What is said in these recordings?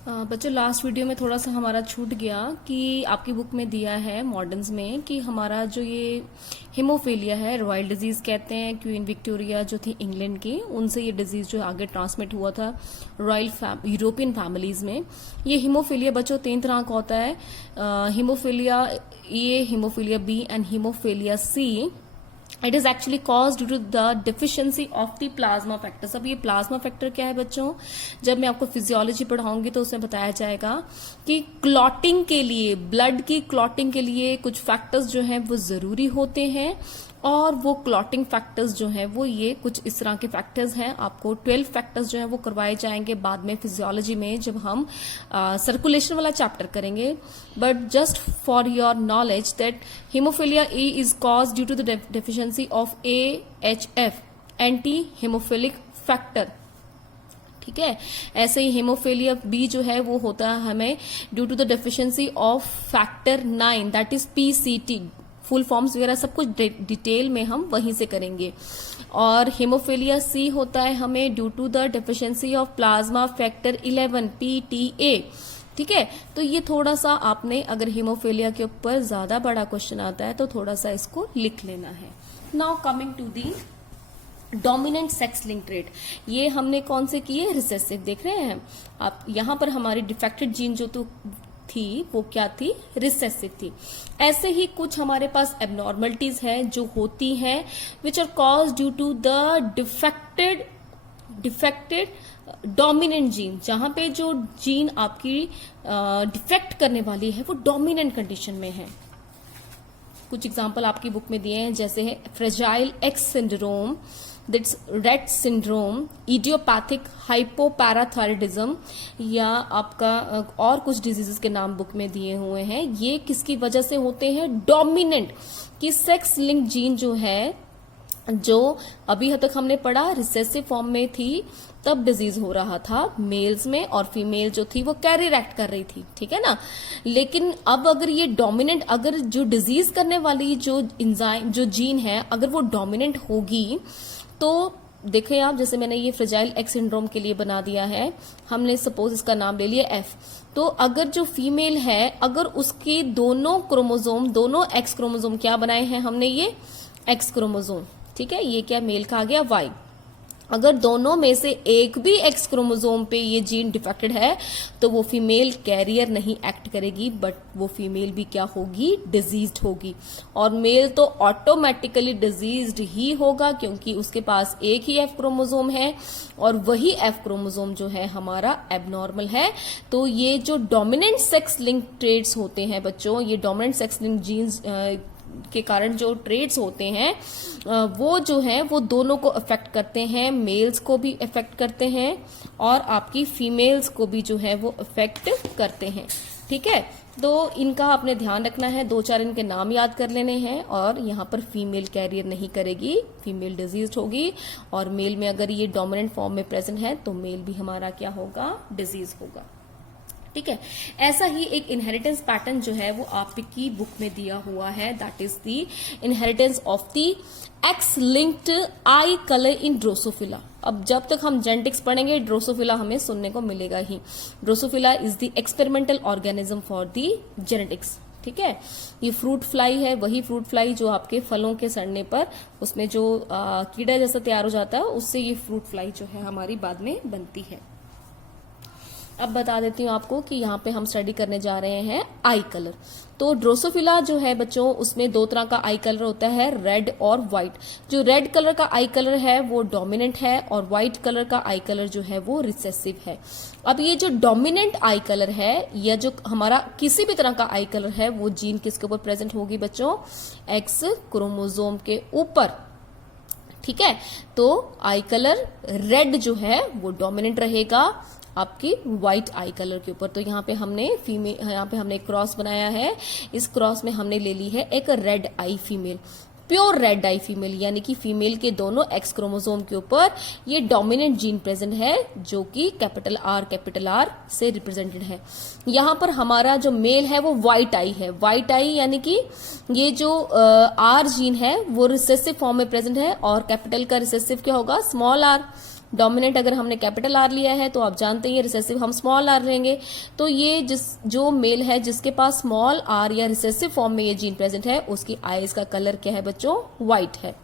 बच्चों last video में थोड़ा सा हमारा छूट गया कि आपकी बुक में दिया है मॉडर्न्स में कि हमारा जो ये हीमोफीलिया है, रॉयल डिजीज कहते हैं, क्वीन विक्टोरिया जो थी इंग्लैंड की, उनसे ये डिजीज जो आगे ट्रांसमिट हुआ था रॉयल यूरोपियन फैमिलीज में। ये हीमोफीलिया बच्चों 3 तरह का होता है, haemophilia A, haemophilia B and haemophilia C. It is actually cause due to the deficiency of the plasma factors. अब ये प्लाज्मा फैक्टर क्या है बच्चों, जब मैं आपको फिजियोलॉजी पढ़ाऊंगी तो उसमें बताया जाएगा कि क्लॉटिंग के लिए, ब्लड की क्लॉटिंग के लिए कुछ फैक्टर्स जो हैं वो जरूरी होते हैं, और वो क्लॉटिंग फैक्टर्स जो हैं वो ये कुछ इस तरह के फैक्टर्स हैं। आपको 12 फैक्टर्स जो हैं वो करवाए जाएंगे बाद में फिजियोलॉजी में जब हम सर्कुलेशन वाला चैप्टर करेंगे। But just for your knowledge that haemophilia A is cause due to the deficiency of AHF, anti haemophilic factor. ठीक है, ऐसे ही हीमोफीलिया बी जो है वो होता है हमें due to the deficiency of factor 9 that is PCT। Full forms वगैरह सब कुछ डिटेल में हम वहीं से करेंगे। और हीमोफीलिया सी होता है हमें due to the deficiency of plasma factor 11 PTA। ठीक है, तो ये थोड़ा सा आपने अगर हीमोफीलिया के ऊपर ज्यादा बड़ा क्वेश्चन आता है तो थोड़ा सा इसको लिख लेना है। Now coming to the dominant sex link trait, ये हमने कौन से किए, रिसेसिव। देख रहे हैं आप यहां पर हमारी डिफेक्टेड जीन जो तो थी वो क्या थी, रिसेसिव थी। ऐसे ही कुछ हमारे पास एबनॉर्मलिटीज है जो होती हैं which are cause due to the defected dominant gene, जहां पे जो जीन आपकी डिफेक्ट करने वाली है वो डोमिनेंट कंडीशन में है। कुछ एग्जांपल आपकी बुक में दिए हैं, जैसे है fragile x syndrome, that's Rett syndrome, idiopathic hypoparathyroidism, या आपका और कुछ डिजीजेस के नाम बुक में दिए हुए हैं। ये किसकी वजह से होते हैं, डोमिनेंट की सेक्स लिंक जीन जो है, जो अभी तक हमने पढ़ा रिसेसिव फॉर्म में थी तब डिजीज हो रहा था मेल्स में, और फीमेल जो थी वो कैरियर एक्ट कर रही थी। ठीक है ना, लेकिन अब अगर ये डोमिनेंट, अगर जो डिजीज करने वाली जो इंजाइम जो जीन है अगर वो डोमिनेंट होगी तो देखें आप, जैसे मैंने ये फ्रेजाइल एक्स सिंड्रोम के लिए बना दिया है, हमने सपोज इसका नाम ले लिया F। तो अगर जो फीमेल है अगर उसके दोनों क्रोमोजोम, दोनों एक्स क्रोमोजोम क्या बनाए हैं हमने, ये एक्स क्रोमोजोम। ठीक है, ये क्या मेल का आ गया Y। अगर दोनों में से एक भी एक्स क्रोमोजोम पे ये जीन डिफेक्टेड है तो वो फीमेल कैरियर नहीं एक्ट करेगी, बट वो फीमेल भी क्या होगी, डिजीज्ड होगी। और मेल तो ऑटोमेटिकली डिजीज्ड ही होगा क्योंकि उसके पास एक ही एफ क्रोमोजोम है और वही एफ क्रोमोजोम जो है हमारा एबनॉर्मल है। तो ये जो डोमिनेंट सेक्स लिंक ट्रेट्स होते हैं बच्चों, ये डोमिनेंट सेक्स लिंक जीन्स के कारण जो ट्रेड्स होते हैं वो जो है वो दोनों को अफेक्ट करते हैं, मेल्स को भी अफेक्ट करते हैं और आपकी फीमेल्स को भी जो है वो अफेक्ट करते हैं। ठीक है, तो इनका आपने ध्यान रखना है, 2-4 इनके नाम याद कर लेने हैं। और यहाँ पर फीमेल कैरियर नहीं करेगी, फीमेल डिजीज होगी, और मेल में अगर ये डोमिनेंट फॉर्म में प्रेजेंट है तो मेल भी हमारा क्या होगा, डिजीज होगा। ठीक है, ऐसा ही एक इनहेरिटेंस पैटर्न जो है वो आपकी बुक में दिया हुआ है, that is the inheritance of the x linked I colour in Drosophila. अब जब तक हम जेनेटिक्स पढ़ेंगे ड्रोसोफिला हमें सुनने को मिलेगा ही। Drosophila is the experimental organism for the genetics. ठीक है, ये फ्रूट फ्लाई है, वही फ्रूट फ्लाई जो आपके फलों के सड़ने पर उसमें जो कीड़ा जैसा तैयार हो जाता है, उससे ये फ्रूट फ्लाई जो है हमारी बाद में बनती है। अब बता देती हूँ आपको कि यहाँ पे हम स्टडी करने जा रहे हैं आई कलर। तो ड्रोसोफिला जो है बच्चों, उसमें 2 तरह का आई कलर होता है, रेड और व्हाइट। जो रेड कलर का आई कलर है वो डोमिनेंट है और व्हाइट कलर का आई कलर जो है वो रिसेसिव है। अब ये जो डोमिनेंट आई कलर है या जो हमारा किसी भी तरह का आई कलर है वो जीन किसके ऊपर प्रेजेंट होगी बच्चों, एक्स क्रोमोजोम के ऊपर। ठीक है, तो आई कलर रेड जो है वो डोमिनेंट रहेगा आपकी व्हाइट आई कलर के ऊपर। तो यहाँ पे हमने एक क्रॉस बनाया है, इस क्रॉस में हमने ले ली है एक रेड आई फीमेल, प्योर रेड आई फीमेल, यानी कि फीमेल के दोनों एक्स क्रोमोसोम के ऊपर ये डोमिनेंट जीन प्रेजेंट है जो कि कैपिटल आर से रिप्रेजेंटेड है। यहाँ पर हमारा जो मेल है वो व्हाइट आई है, व्हाइट आई यानी कि ये जो आर जीन है वो रिसेसिव फॉर्म में प्रेजेंट है और कैपिटल का रिसेसिव क्या होगा, स्मॉल आर। डोमिनेंट अगर हमने कैपिटल आर लिया है तो आप जानते हैं रिसेसिव हम स्मॉल आर लेंगे। तो ये जो मेल है जिसके पास स्मॉल आर या रिसेसिव फॉर्म में ये जीन प्रेजेंट है, उसकी आईज का कलर क्या है बच्चों? व्हाइट है।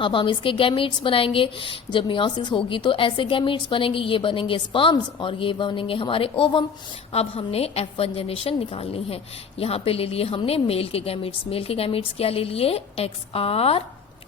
अब हम इसके गैमीट्स बनाएंगे। जब मियोसिस होगी तो ऐसे गैमीट्स बनेंगे, ये बनेंगे स्पर्म्स और ये बनेंगे हमारे ओवम। अब हमने F1 जनरेशन निकालनी है। यहाँ पे ले लिए हमने मेल के गैमीट्स। मेल के गैमीट्स क्या ले लिए? XR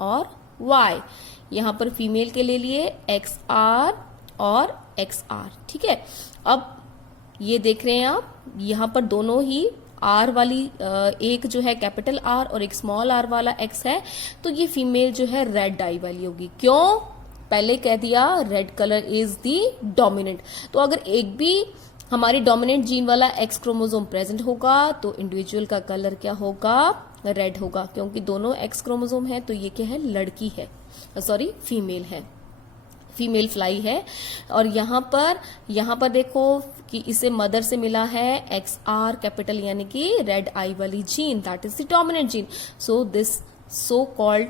और Y। यहाँ पर फीमेल के ले लिए XR और XR। ठीक है, अब ये देख रहे हैं आप, यहाँ पर दोनों ही आर वाली एक जो है कैपिटल आर और एक स्मॉल आर वाला एक्स है, तो ये फीमेल जो है रेड डाई वाली होगी। क्यों? पहले कह दिया red colour is the dominant. तो अगर एक भी हमारी डोमिनेंट जीन वाला एक्स क्रोमोसोम प्रेजेंट होगा तो इंडिविजुअल का कलर क्या होगा? रेड होगा, क्योंकि दोनों एक्स क्रोमोसोम है। तो ये क्या है? लड़की है, सॉरी फीमेल है, फीमेल फ्लाई है। और यहाँ पर देखो कि इसे मदर से मिला है XR कैपिटल यानी कि रेड आई वाली gene, that is the dominant gene. So this so called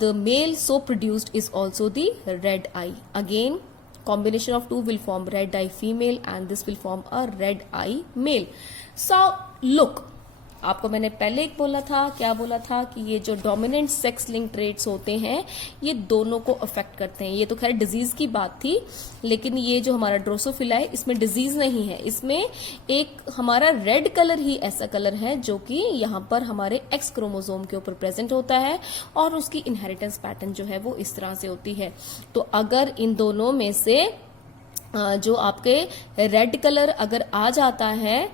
the male so produced is also the red eye. Again combination of two will form red eye female and this will form a red eye male. So look, आपको मैंने पहले एक बोला था, क्या बोला था कि ये जो डोमिनेंट सेक्स लिंक ट्रेट्स होते हैं ये दोनों को अफेक्ट करते हैं। ये तो खैर डिजीज की बात थी, लेकिन ये जो हमारा ड्रोसोफिला है इसमें डिजीज नहीं है, इसमें एक हमारा रेड कलर ही ऐसा कलर है जो कि यहाँ पर हमारे एक्स क्रोमोसोम के ऊपर प्रेजेंट होता है और उसकी इनहेरिटेंस पैटर्न जो है वो इस तरह से होती है। तो अगर इन दोनों में से जो आपके रेड कलर अगर आ जाता है,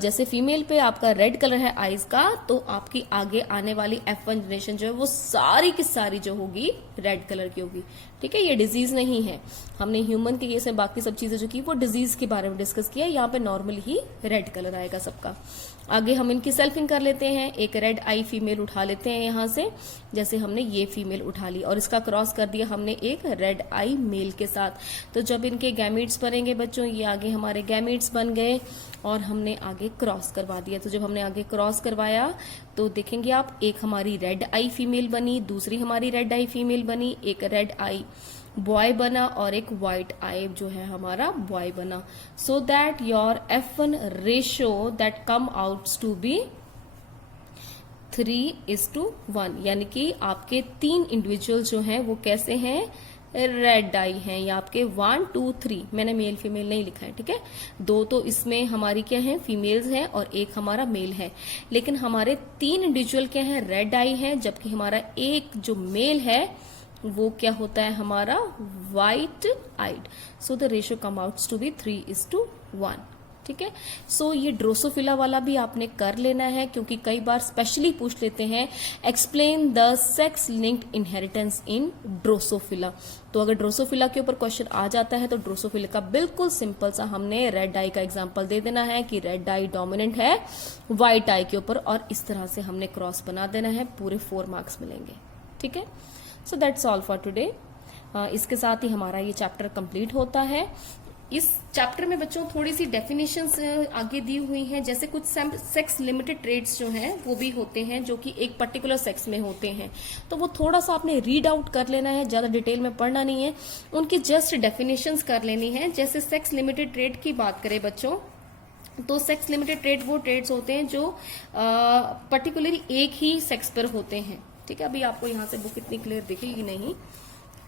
जैसे फीमेल पे आपका रेड कलर है आईज का, तो आपकी आगे आने वाली F1 जनरेशन जो है वो सारी की सारी जो होगी रेड कलर की होगी। ठीक है, ये डिजीज नहीं है। हमने ह्यूमन के केस में बाकी सब चीजें जो की वो डिजीज के बारे में डिस्कस किया, यहाँ पे नॉर्मली ही रेड कलर आएगा सबका। आगे हम इनकी सेल्फिंग कर लेते हैं। एक रेड आई फीमेल उठा लेते हैं यहाँ से, जैसे हमने ये फीमेल उठा ली और इसका क्रॉस कर दिया हमने एक रेड आई मेल के साथ। तो जब इनके गैमीट्स बनेंगे बच्चों, ये आगे हमारे गैमीट्स बन गए और हमने आगे क्रॉस करवा दिया। तो जब हमने आगे क्रॉस करवाया तो देखेंगे आप, एक हमारी रेड आई फीमेल बनी, दूसरी हमारी रेड आई फीमेल बनी, एक रेड आई बॉय बना और एक व्हाइट आई जो है हमारा बॉय बना। So that your F1 ratio that come outs to be 3:1, यानी कि आपके 3 इंडिविजुअल जो हैं वो कैसे हैं? रेड आई हैं। या आपके 1 2 3, मैंने मेल फीमेल नहीं लिखा है, ठीक है। 2 तो इसमें हमारी क्या है? फीमेल्स हैं और एक हमारा मेल है। लेकिन हमारे 3 इंडिविजुअल क्या है? रेड आई है, जबकि हमारा एक जो मेल है वो क्या होता है? हमारा white eyed. So the ratio come outs to be 3:1। ठीक है, सो ये ड्रोसोफिला वाला भी आपने कर लेना है, क्योंकि कई बार स्पेशली पूछ लेते हैं explain the sex linked inheritance in Drosophila. तो अगर ड्रोसोफिला के ऊपर क्वेश्चन आ जाता है तो ड्रोसोफिला का बिल्कुल सिंपल सा हमने रेड आई का एग्जांपल दे देना है कि रेड आई डोमिनेंट है व्हाइट आई के ऊपर, और इस तरह से हमने क्रॉस बना देना है। पूरे 4 मार्क्स मिलेंगे। ठीक है, so that's all for today. इसके साथ ही हमारा ये चैप्टर कंप्लीट होता है। इस चैप्टर में बच्चों थोड़ी सी डेफिनेशंस आगे दी हुई हैं, जैसे कुछ सेक्स लिमिटेड ट्रेट्स जो हैं वो भी होते हैं जो कि एक पर्टिकुलर सेक्स में होते हैं, तो वो थोड़ा सा आपने रीड आउट कर लेना है, ज्यादा डिटेल में पढ़ना नहीं है, उनकी जस्ट डेफिनेशंस कर लेनी है। जैसे सेक्स लिमिटेड ट्रेट की बात करें बच्चों, तो सेक्स लिमिटेड ट्रेट वो ट्रेट्स होते हैं जो पर्टिकुलरली एक ही सेक्स पर होते हैं। ठीक है, अभी आपको यहाँ से बुक इतनी क्लियर दिखेगी नहीं,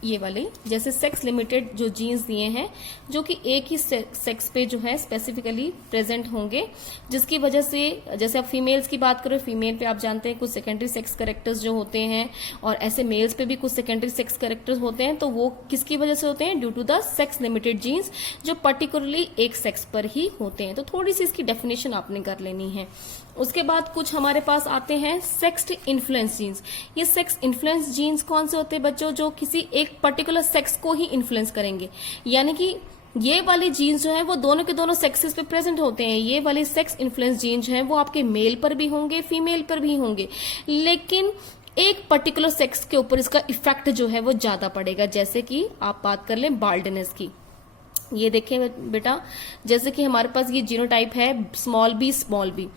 ये वाले जैसे सेक्स लिमिटेड जो जीन्स दिए हैं जो कि एक ही सेक्स पे जो है स्पेसिफिकली प्रेजेंट होंगे, जिसकी वजह से जैसे आप फीमेल्स की बात करो, फीमेल पे आप जानते हैं कुछ सेकेंडरी सेक्स कैरेक्टर्स जो होते हैं, और ऐसे मेल्स पे भी कुछ सेकेंडरी सेक्स कैरेक्टर्स होते हैं। तो वो किसकी वजह से होते हैं? Due to the sex limited genes जो पर्टिकुलरली एक सेक्स पर ही होते हैं। तो थोड़ी सी इसकी डेफिनेशन आपने कर लेनी है। उसके बाद कुछ हमारे पास आते हैं सेक्स इन्फ्लुएंस जीन्स। ये सेक्स इन्फ्लुएंस जीन्स कौन से होते हैं बच्चों? जो किसी एक पर्टिकुलर सेक्स को ही इन्फ्लुएंस करेंगे, यानी कि ये वाले जीन्स जो हैं वो दोनों के दोनों सेक्सेस पे प्रेजेंट होते हैं। ये वाले सेक्स इन्फ्लुएंस जीन्स जो हैं वो आपके मेल पर भी होंगे, फीमेल पर भी होंगे, लेकिन एक पर्टिकुलर सेक्स के ऊपर इसका इफेक्ट जो है वो ज्यादा पड़ेगा। जैसे कि आप बात कर लें बाल्डनेस की, ये देखें बेटा, जैसे कि हमारे पास ये जीनोटाइप है स्मॉल बी।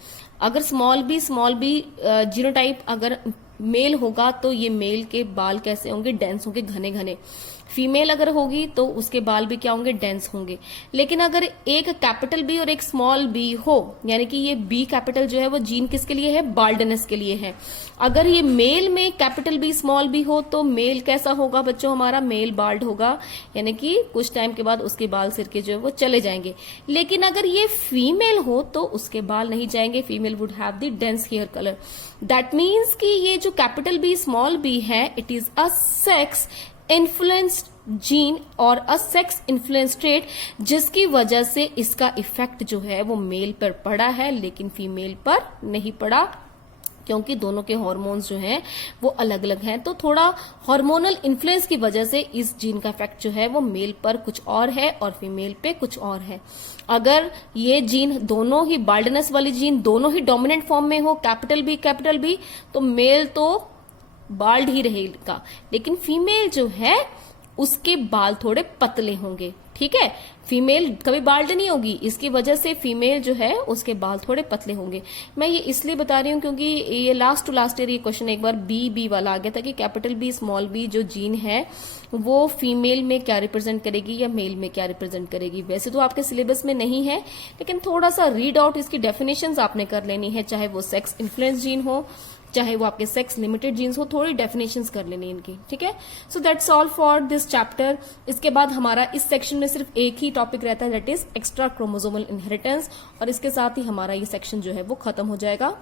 अगर स्मॉल बी जीनोटाइप अगर मेल होगा तो ये मेल के बाल कैसे होंगे? डेंस होंगे, घने घने। फीमेल अगर होगी तो उसके बाल भी क्या होंगे, डेंस होंगे। लेकिन अगर एक कैपिटल बी और एक स्मॉल बी हो, यानी कि ये बी कैपिटल जो है वो जीन किसके लिए है, बाल्डनेस के लिए है। अगर ये मेल में कैपिटल बी स्मॉल बी हो तो मेल कैसा होगा बच्चों, हमारा मेल बाल्ड होगा, यानी कि कुछ टाइम के बाद उसके बाल सिर के जो है वो चले जाएंगे। लेकिन अगर ये फीमेल हो तो उसके बाल नहीं जाएंगे, female would have the dense hair colour. That means कि ये जो कैपिटल बी स्मॉल बी है, it is a sex influenced gene और अ सेक्स इन्फ्लुएंस ट्रेट, जिसकी वजह से इसका इफेक्ट जो है वो मेल पर पड़ा है लेकिन फीमेल पर नहीं पड़ा, क्योंकि दोनों के हार्मोन्स जो हैं वो अलग अलग हैं। तो थोड़ा हार्मोनल इन्फ्लुएंस की वजह से इस जीन का इफेक्ट जो है वो मेल पर कुछ और है और फीमेल पे कुछ और है। अगर ये जीन दोनों ही, बाल्डनेस वाली जीन दोनों ही डोमिनेंट फॉर्म में हो, कैपिटल बी, तो मेल तो बाल्ड ही रहेगा, लेकिन फीमेल जो है उसके बाल थोड़े पतले होंगे। ठीक है, फीमेल कभी बाल्ड नहीं होगी, इसकी वजह से फीमेल जो है उसके बाल थोड़े पतले होंगे। मैं ये इसलिए बता रही हूँ क्योंकि ये लास्ट टू लास्ट ईयर ये क्वेश्चन एक बार बी वाला आ गया था कि कैपिटल बी स्मॉल बी जो जीन है वो फीमेल में क्या रिप्रेजेंट करेगी या मेल में क्या रिप्रेजेंट करेगी। वैसे तो आपके सिलेबस में नहीं है, लेकिन थोड़ा सा रीड आउट इसकी डेफिनेशंस आपने कर लेनी है, चाहे वो सेक्स इन्फ्लुएंस जीन हो चाहे वो आपके सेक्स लिमिटेड जीन्स हो, थोड़ी डेफिनेशंस कर लेनी इनकी। ठीक है, so that's all for this chapter. इसके बाद हमारा इस सेक्शन में सिर्फ एक ही टॉपिक रहता है, that is extra chromosomal inheritance, और इसके साथ ही हमारा ये सेक्शन जो है वो खत्म हो जाएगा।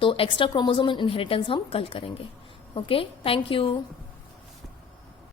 तो एक्स्ट्रा क्रोमोसोमल इनहेरिटेंस हम कल करेंगे। Okay, thank you.